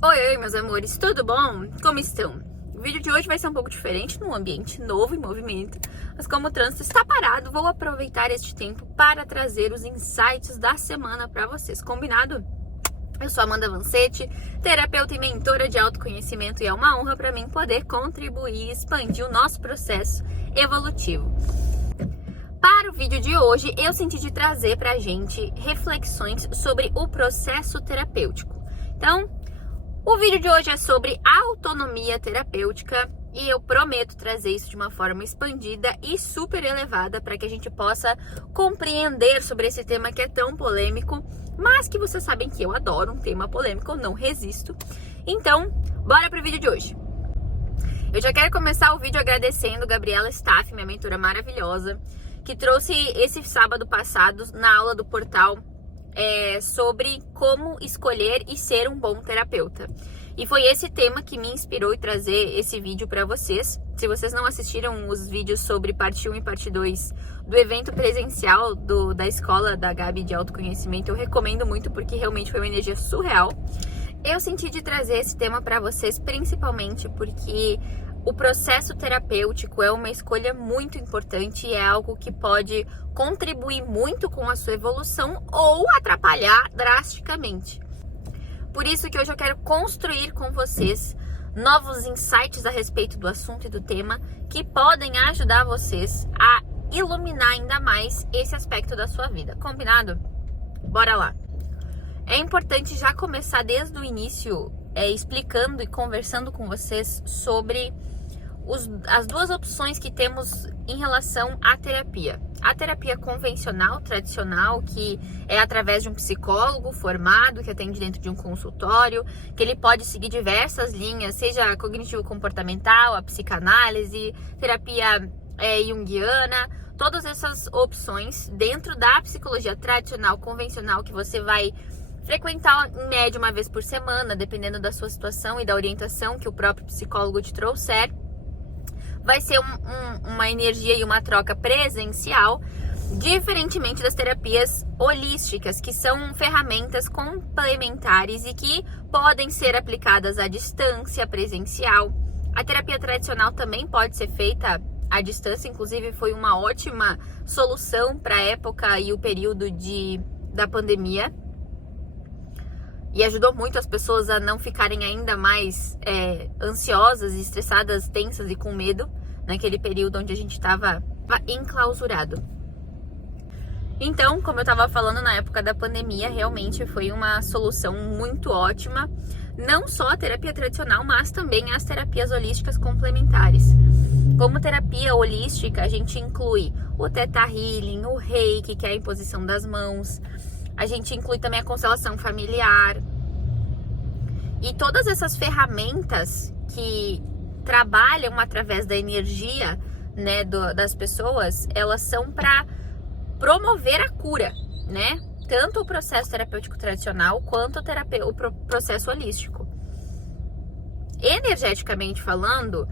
Oi, meus amores, tudo bom? Como estão? O vídeo de hoje vai ser um pouco diferente, num ambiente novo em movimento, mas como o trânsito está parado, vou aproveitar este tempo para trazer os insights da semana para vocês, combinado? Eu sou Amanda Vancetti, terapeuta e mentora de autoconhecimento, e é uma honra para mim poder contribuir e expandir o nosso processo evolutivo. Para o vídeo de hoje, eu senti de trazer para a gente reflexões sobre o processo terapêutico. Então, o vídeo de hoje é sobre autonomia terapêutica e eu prometo trazer isso de uma forma expandida e super elevada para que a gente possa compreender sobre esse tema que é tão polêmico, mas que vocês sabem que eu adoro um tema polêmico, eu não resisto. Então, bora pro vídeo de hoje. Eu já quero começar o vídeo agradecendo Gabriela Staff, minha mentora maravilhosa, que trouxe esse sábado passado na aula do portal sobre como escolher e ser um bom terapeuta. E foi esse tema que me inspirou em trazer esse vídeo para vocês. Se vocês não assistiram os vídeos sobre parte 1 e parte 2 do evento presencial da escola da Gabi de autoconhecimento, eu recomendo muito porque realmente foi uma energia surreal. Eu senti de trazer esse tema para vocês principalmente porque o processo terapêutico é uma escolha muito importante e é algo que pode contribuir muito com a sua evolução ou atrapalhar drasticamente. Por isso que hoje eu quero construir com vocês novos insights a respeito do assunto e do tema que podem ajudar vocês a iluminar ainda mais esse aspecto da sua vida. Combinado? Bora lá! É importante já começar desde o início explicando e conversando com vocês sobre as duas opções que temos em relação à terapia. A terapia convencional, tradicional, que é através de um psicólogo formado, que atende dentro de um consultório, que ele pode seguir diversas linhas, seja cognitivo-comportamental, a psicanálise, terapia junguiana, todas essas opções dentro da psicologia tradicional, convencional, que você vai frequentar em média uma vez por semana, dependendo da sua situação e da orientação que o próprio psicólogo te trouxer. Vai ser uma energia e uma troca presencial, diferentemente das terapias holísticas, que são ferramentas complementares e que podem ser aplicadas à distância, presencial. A terapia tradicional também pode ser feita à distância, inclusive foi uma ótima solução para a época e o período da pandemia. E ajudou muito as pessoas a não ficarem ainda mais ansiosas, estressadas, tensas e com medo naquele período onde a gente estava enclausurado. Então, como eu estava falando, na época da pandemia, realmente foi uma solução muito ótima. Não só a terapia tradicional, mas também as terapias holísticas complementares. Como terapia holística, a gente inclui o Theta Healing, o Reiki, que é a imposição das mãos. A gente inclui também a constelação familiar. E todas essas ferramentas que trabalham através da energia, né, das pessoas, elas são para promover a cura, né? Tanto o processo terapêutico tradicional quanto o processo holístico. Energeticamente falando,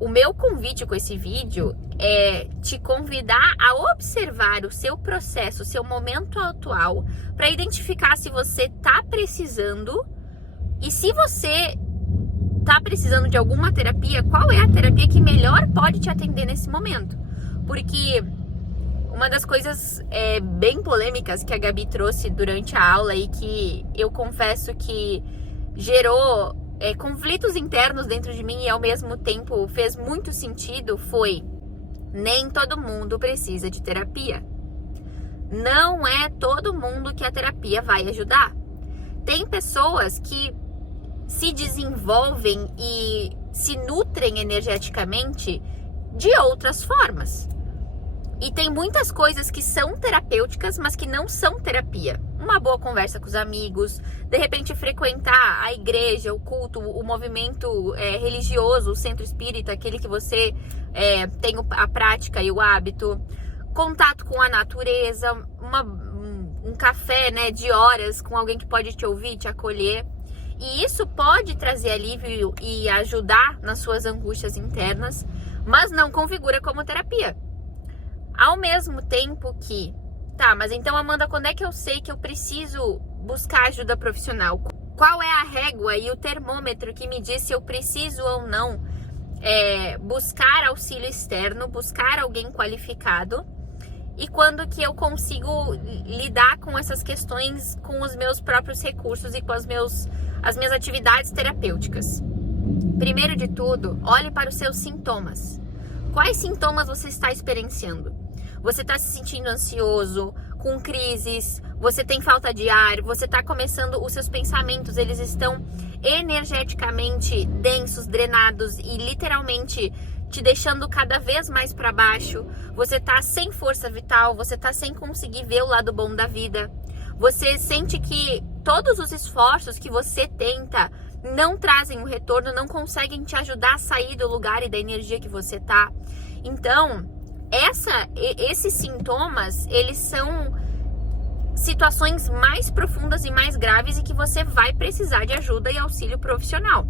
o meu convite com esse vídeo é te convidar a observar o seu processo, o seu momento atual, para identificar se você está precisando e se você está precisando de alguma terapia, qual é a terapia que melhor pode te atender nesse momento. Porque uma das coisas bem polêmicas que a Gabi trouxe durante a aula e que eu confesso que gerou conflitos internos dentro de mim e ao mesmo tempo fez muito sentido foi: nem todo mundo precisa de terapia. Não é todo mundo que a terapia vai ajudar. Tem pessoas que se desenvolvem e se nutrem energeticamente de outras formas. E tem muitas coisas que são terapêuticas, mas que não são terapia. Uma boa conversa com os amigos, de repente frequentar a igreja, o culto, o movimento religioso, o centro espírita, aquele que você tem a prática e o hábito. Contato com a natureza, um café, né, de horas com alguém que pode te ouvir, te acolher. E isso pode trazer alívio e ajudar nas suas angústias internas, mas não configura como terapia. Ao mesmo tempo que, tá, mas então, Amanda, quando é que eu sei que eu preciso buscar ajuda profissional? Qual é a régua e o termômetro que me diz se eu preciso ou não buscar auxílio externo, buscar alguém qualificado? E quando que eu consigo lidar com essas questões com os meus próprios recursos e com as minhas atividades terapêuticas? Primeiro de tudo, olhe para os seus sintomas. Quais sintomas você está experienciando? Você está se sentindo ansioso, com crises, você tem falta de ar, você está começando, os seus pensamentos, eles estão energeticamente densos, drenados e literalmente te deixando cada vez mais para baixo. Você tá sem força vital, você tá sem conseguir ver o lado bom da vida. Você sente que todos os esforços que você tenta não trazem um retorno, não conseguem te ajudar a sair do lugar e da energia que você tá. Então, esses sintomas, eles são situações mais profundas e mais graves e que você vai precisar de ajuda e auxílio profissional.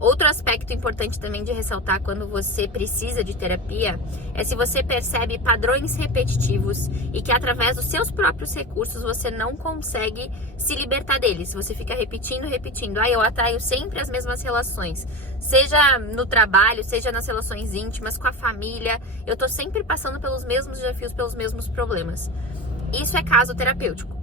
Outro aspecto importante também de ressaltar quando você precisa de terapia é se você percebe padrões repetitivos e que através dos seus próprios recursos você não consegue se libertar deles. Se você fica repetindo, eu atraio sempre as mesmas relações, seja no trabalho, seja nas relações íntimas, com a família, eu tô sempre passando pelos mesmos desafios, pelos mesmos problemas. Isso é caso terapêutico.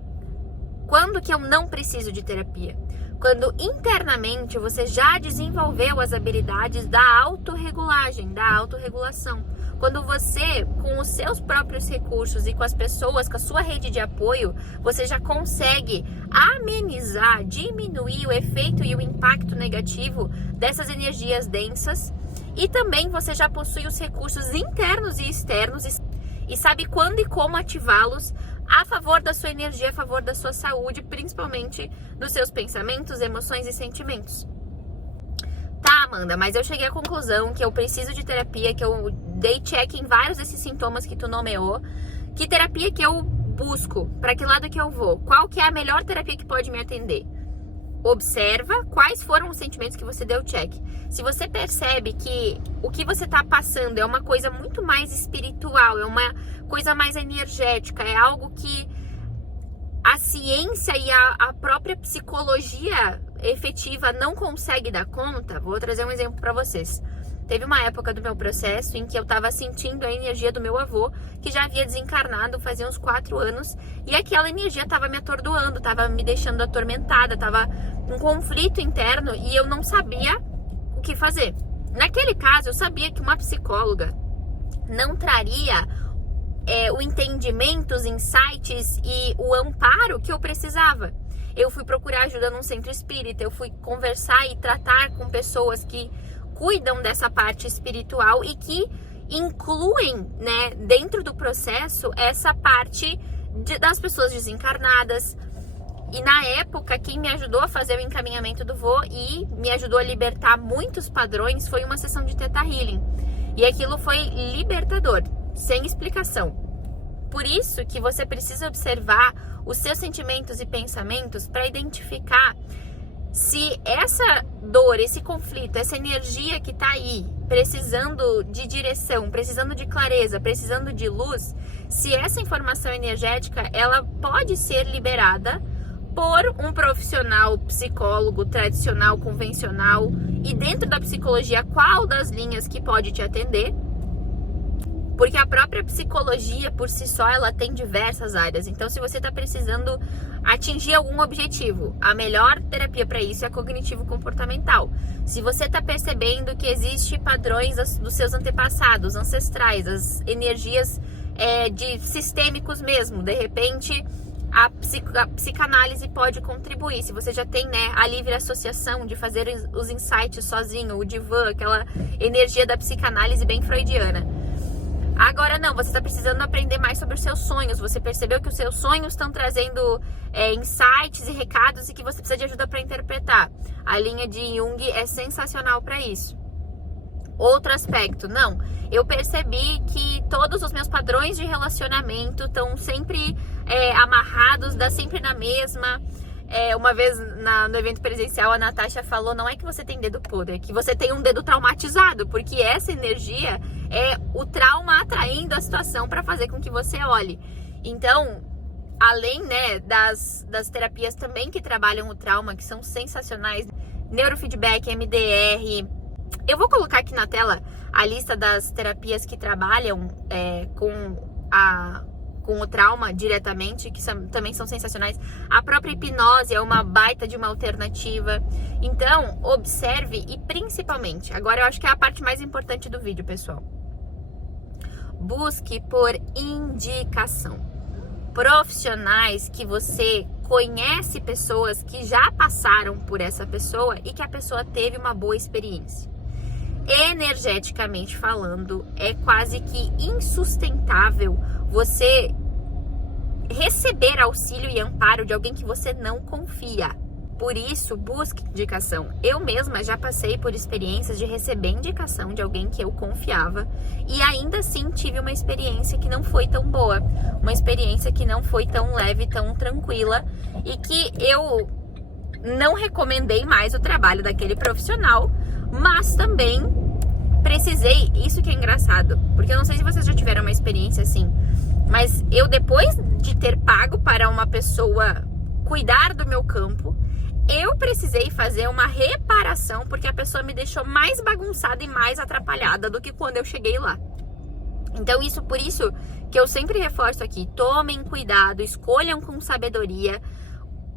Quando que eu não preciso de terapia? Quando internamente você já desenvolveu as habilidades da autorregulagem, da autorregulação. Quando você, com os seus próprios recursos e com as pessoas, com a sua rede de apoio, você já consegue amenizar, diminuir o efeito e o impacto negativo dessas energias densas. E também você já possui os recursos internos e externos e sabe quando e como ativá-los a favor da sua energia, a favor da sua saúde, principalmente dos seus pensamentos, emoções e sentimentos. Tá, Amanda, mas eu cheguei à conclusão que eu preciso de terapia, que eu dei check em vários desses sintomas que tu nomeou. Que terapia que eu busco? Para que lado que eu vou? Qual que é a melhor terapia que pode me atender? Observa quais foram os sentimentos que você deu check. Se você percebe que o que você está passando é uma coisa muito mais espiritual, é uma coisa mais energética, é algo que a ciência e a própria psicologia efetiva não consegue dar conta, vou trazer um exemplo para vocês. Teve uma época do meu processo em que eu estava sentindo a energia do meu avô, que já havia desencarnado fazia uns 4 anos, e aquela energia estava me atordoando, estava me deixando atormentada, estava um conflito interno e eu não sabia o que fazer. Naquele caso, eu sabia que uma psicóloga não traria o entendimento, os insights e o amparo que eu precisava. Eu fui procurar ajuda num centro espírita, eu fui conversar e tratar com pessoas que cuidam dessa parte espiritual e que incluem, né, dentro do processo essa parte das pessoas desencarnadas. E na época, quem me ajudou a fazer o encaminhamento do vô e me ajudou a libertar muitos padrões foi uma sessão de Theta Healing. E aquilo foi libertador, sem explicação. Por isso que você precisa observar os seus sentimentos e pensamentos para identificar se essa dor, esse conflito, essa energia que tá aí, precisando de direção, precisando de clareza, precisando de luz, se essa informação energética, ela pode ser liberada por um profissional psicólogo tradicional, convencional, e dentro da psicologia, qual das linhas que pode te atender? Porque a própria psicologia, por si só, ela tem diversas áreas. Então, se você está precisando atingir algum objetivo, a melhor terapia para isso é a cognitivo-comportamental. Se você está percebendo que existem padrões dos seus antepassados, ancestrais, as energias de sistêmicos mesmo, de repente a psicanálise pode contribuir. Se você já tem, né, a livre associação de fazer os insights sozinho, o divã, aquela energia da psicanálise bem freudiana. Agora não, você está precisando aprender mais sobre os seus sonhos. Você percebeu que os seus sonhos estão trazendo insights e recados e que você precisa de ajuda para interpretar. A linha de Jung é sensacional para isso. Outro aspecto, não. Eu percebi que todos os meus padrões de relacionamento estão sempre amarrados, dá sempre na mesma. Uma vez no evento presencial, a Natasha falou, não é que você tem dedo podre, é que você tem um dedo traumatizado, porque essa energia é o trauma atraindo a situação para fazer com que você olhe. Então, além, né, das terapias também que trabalham o trauma, que são sensacionais, neurofeedback, MDR. Eu vou colocar aqui na tela a lista das terapias que trabalham com o trauma diretamente, que também são sensacionais. A própria hipnose é uma baita de uma alternativa. Então, observe e principalmente, agora eu acho que é a parte mais importante do vídeo, pessoal. Busque por indicação. Profissionais que você conhece, pessoas que já passaram por essa pessoa e que a pessoa teve uma boa experiência. Energeticamente falando, é quase que insustentável você receber auxílio e amparo de alguém que você não confia. Por isso, busque indicação. Eu mesma já passei por experiências de receber indicação de alguém que eu confiava e ainda assim tive uma experiência que não foi tão boa, uma experiência que não foi tão leve, tão tranquila e que eu não recomendei mais o trabalho daquele profissional, mas também precisei, isso que é engraçado, porque eu não sei se vocês já tiveram uma experiência assim, mas eu, depois de ter pago para uma pessoa cuidar do meu campo, eu precisei fazer uma reparação, porque a pessoa me deixou mais bagunçada e mais atrapalhada do que quando eu cheguei lá. Então, por isso que eu sempre reforço aqui, tomem cuidado, escolham com sabedoria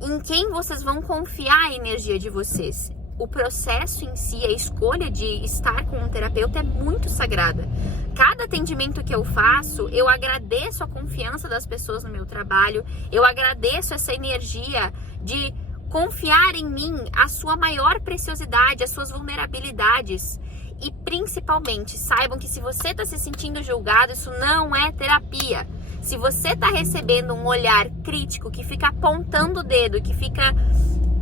em quem vocês vão confiar a energia de vocês. O processo em si, a escolha de estar com um terapeuta é muito sagrada. Cada atendimento que eu faço, eu agradeço a confiança das pessoas no meu trabalho, eu agradeço essa energia de confiar em mim a sua maior preciosidade, as suas vulnerabilidades. E principalmente, saibam que se você está se sentindo julgado, isso não é terapia. Se você está recebendo um olhar crítico que fica apontando o dedo, que fica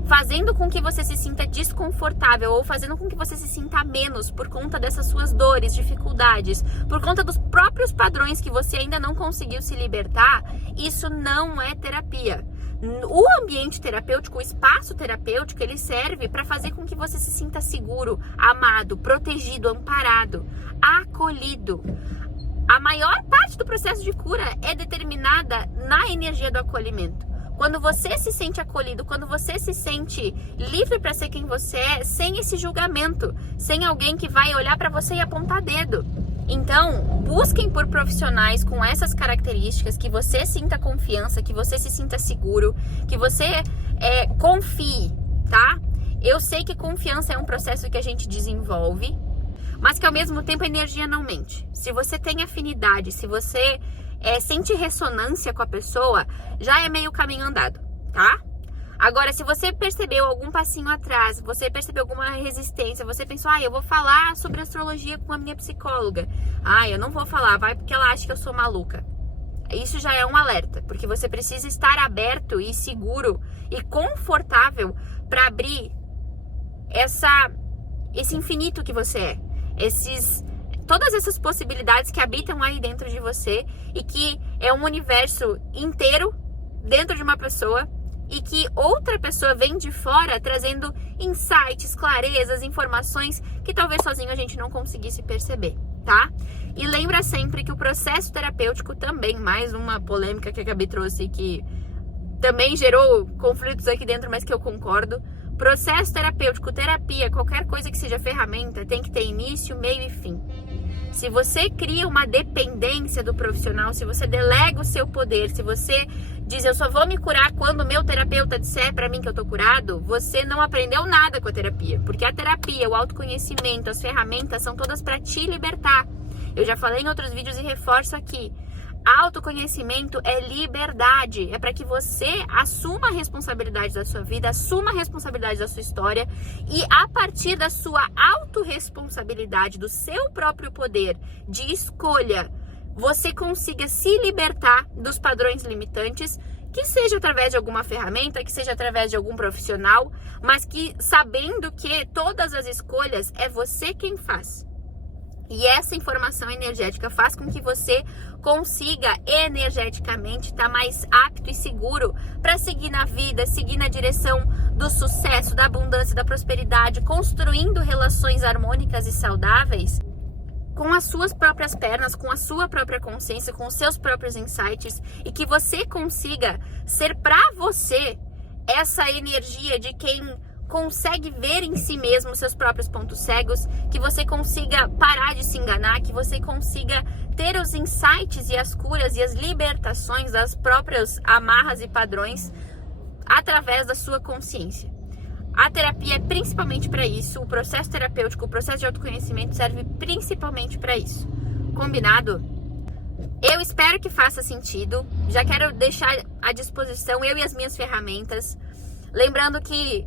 fazendo com que você se sinta desconfortável ou fazendo com que você se sinta menos por conta dessas suas dores, dificuldades, por conta dos próprios padrões que você ainda não conseguiu se libertar, isso não é terapia. O ambiente terapêutico, o espaço terapêutico, ele serve para fazer com que você se sinta seguro, amado, protegido, amparado, acolhido. A maior parte do processo de cura é determinada na energia do acolhimento. Quando você se sente acolhido, quando você se sente livre para ser quem você é, sem esse julgamento, sem alguém que vai olhar para você e apontar dedo. Então, busquem por profissionais com essas características, que você sinta confiança, que você se sinta seguro, que você confie, tá? Eu sei que confiança é um processo que a gente desenvolve, mas que ao mesmo tempo a energia não mente. Se você tem afinidade, se você sente ressonância com a pessoa, já é meio caminho andado, tá? Agora, se você percebeu algum passinho atrás, você percebeu alguma resistência, você pensou, eu vou falar sobre astrologia com a minha psicóloga. Eu não vou falar, vai porque ela acha que eu sou maluca. Isso já é um alerta, porque você precisa estar aberto e seguro e confortável para abrir esse infinito que você é. Todas essas possibilidades que habitam aí dentro de você e que é um universo inteiro dentro de uma pessoa e que outra pessoa vem de fora trazendo insights, clarezas, informações que talvez sozinho a gente não conseguisse perceber, tá? E lembra sempre que o processo terapêutico também, mais uma polêmica que a Gabi trouxe que também gerou conflitos aqui dentro, mas que eu concordo. Processo terapêutico, terapia, qualquer coisa que seja ferramenta, tem que ter início, meio e fim. Se você cria uma dependência do profissional, se você delega o seu poder, se você diz, eu só vou me curar quando o meu terapeuta disser pra mim que eu tô curado, você não aprendeu nada com a terapia. Porque a terapia, o autoconhecimento, as ferramentas são todas pra te libertar. Eu já falei em outros vídeos e reforço aqui. Autoconhecimento é liberdade, é para que você assuma a responsabilidade da sua vida, assuma a responsabilidade da sua história e a partir da sua autorresponsabilidade, do seu próprio poder de escolha, você consiga se libertar dos padrões limitantes, que seja através de alguma ferramenta, que seja através de algum profissional, mas que sabendo que todas as escolhas é você quem faz. E essa informação energética faz com que você consiga energeticamente estar mais apto e seguro para seguir na vida, seguir na direção do sucesso, da abundância, da prosperidade, construindo relações harmônicas e saudáveis com as suas próprias pernas, com a sua própria consciência, com os seus próprios insights, e que você consiga ser pra você essa energia de quem consegue ver em si mesmo seus próprios pontos cegos, que você consiga parar de se enganar, que você consiga ter os insights e as curas e as libertações das próprias amarras e padrões através da sua consciência. A terapia é principalmente para isso, o processo terapêutico, o processo de autoconhecimento serve principalmente para isso. Combinado? Eu espero que faça sentido. Já quero deixar à disposição eu e as minhas ferramentas. Lembrando que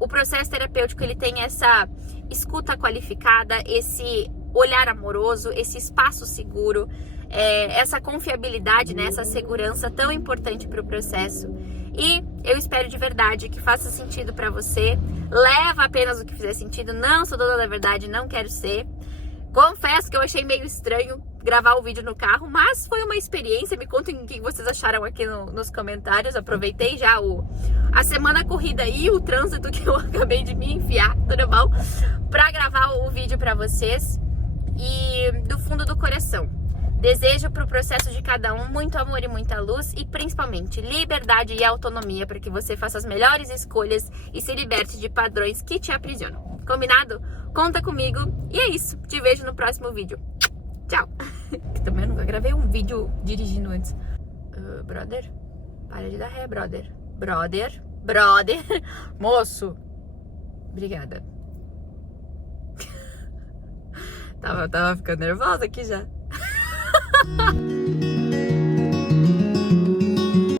o processo terapêutico ele tem essa escuta qualificada, esse olhar amoroso, esse espaço seguro, essa confiabilidade, né, essa segurança tão importante para o processo. E eu espero de verdade que faça sentido para você. Leva apenas o que fizer sentido. Não sou dona da verdade, não quero ser. Confesso que eu achei meio estranho gravar o vídeo no carro, mas foi uma experiência. Me contem o que vocês acharam aqui nos comentários. Aproveitei já a semana corrida e o trânsito que eu acabei de me enfiar, tudo bom? Pra gravar o vídeo pra vocês. E do fundo do coração, desejo pro processo de cada um muito amor e muita luz e principalmente liberdade e autonomia para que você faça as melhores escolhas e se liberte de padrões que te aprisionam. Combinado? Conta comigo e é isso. Te vejo no próximo vídeo. Tchau! Também nunca gravei um vídeo dirigindo antes. Brother? Para de dar ré, brother. Brother. Moço. Obrigada. Tava ficando nervosa aqui já.